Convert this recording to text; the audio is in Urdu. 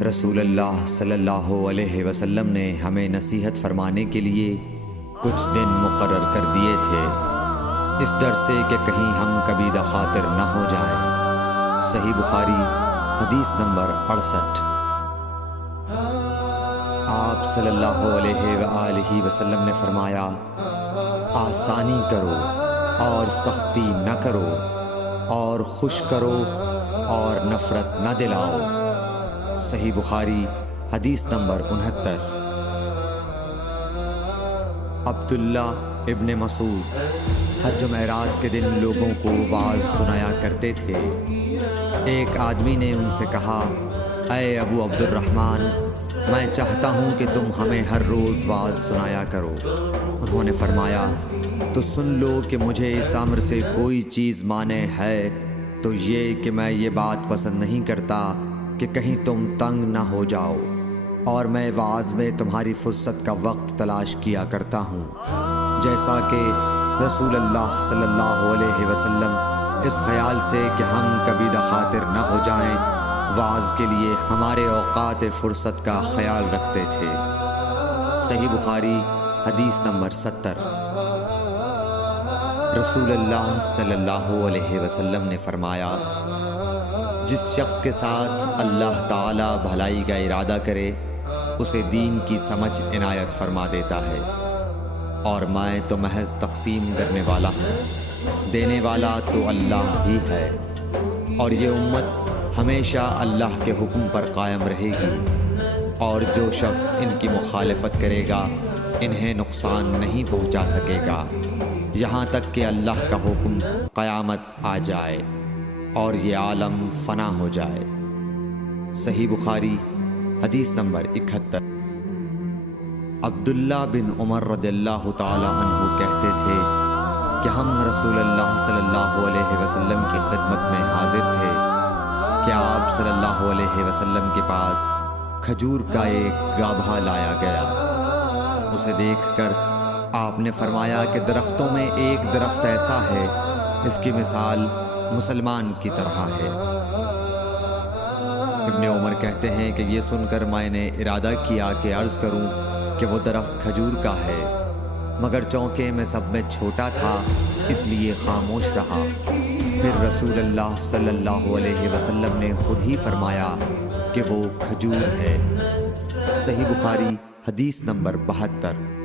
رسول اللہ صلی اللہ علیہ وسلم نے ہمیں نصیحت فرمانے کے لیے کچھ دن مقرر کر دیے تھے، اس ڈر سے کہ کہیں ہم کبھی دخاطر نہ ہو جائیں۔ صحیح بخاری حدیث نمبر 68۔ آپ صلی اللہ علیہ وآلہ وسلم نے فرمایا، آسانی کرو اور سختی نہ کرو، اور خوش کرو اور نفرت نہ دلاؤ۔ صحیح بخاری حدیث نمبر 69۔ عبداللہ ابن مسعود ہر جمعرات کے دن لوگوں کو وعظ سنایا کرتے تھے۔ ایک آدمی نے ان سے کہا، اے ابو عبد الرحمن، میں چاہتا ہوں کہ تم ہمیں ہر روز وعظ سنایا کرو۔ انہوں نے فرمایا، تو سن لو کہ مجھے اس امر سے کوئی چیز مانع ہے تو یہ کہ میں یہ بات پسند نہیں کرتا کہ کہیں تم تنگ نہ ہو جاؤ، اور میں وعظ میں تمہاری فرصت کا وقت تلاش کیا کرتا ہوں، جیسا کہ رسول اللہ صلی اللہ علیہ وسلم اس خیال سے کہ ہم کبھی دخاطر نہ ہو جائیں، وعظ کے لیے ہمارے اوقات فرصت کا خیال رکھتے تھے۔ صحیح بخاری حدیث نمبر 70۔ رسول اللہ صلی اللہ علیہ وسلم نے فرمایا، جس شخص کے ساتھ اللہ تعالی بھلائی کا ارادہ کرے اسے دین کی سمجھ عنایت فرما دیتا ہے، اور میں تو محض تقسیم کرنے والا ہوں، دینے والا تو اللہ ہی ہے، اور یہ امت ہمیشہ اللہ کے حکم پر قائم رہے گی، اور جو شخص ان کی مخالفت کرے گا انہیں نقصان نہیں پہنچا سکے گا یہاں تک کہ اللہ کا حکم قیامت آ جائے اور یہ عالم فنا ہو جائے۔ صحیح بخاری حدیث نمبر 71۔ عبداللہ بن عمر رضی اللہ تعالی عنہ کہتے تھے کہ ہم رسول اللہ صلی اللہ علیہ وسلم کی خدمت میں حاضر تھے کہ آپ صلی اللہ علیہ وسلم کے پاس کھجور کا ایک گابھا لایا گیا۔ اسے دیکھ کر آپ نے فرمایا کہ درختوں میں ایک درخت ایسا ہے اس کی مثال مسلمان کی طرح ہے۔ ابن عمر کہتے ہیں کہ یہ سن کر میں نے ارادہ کیا کہ عرض کروں کہ وہ درخت کھجور کا ہے، مگر چونکہ میں سب میں چھوٹا تھا اس لیے خاموش رہا۔ پھر رسول اللہ صلی اللہ علیہ وسلم نے خود ہی فرمایا کہ وہ کھجور ہے۔ صحیح بخاری حدیث نمبر 72۔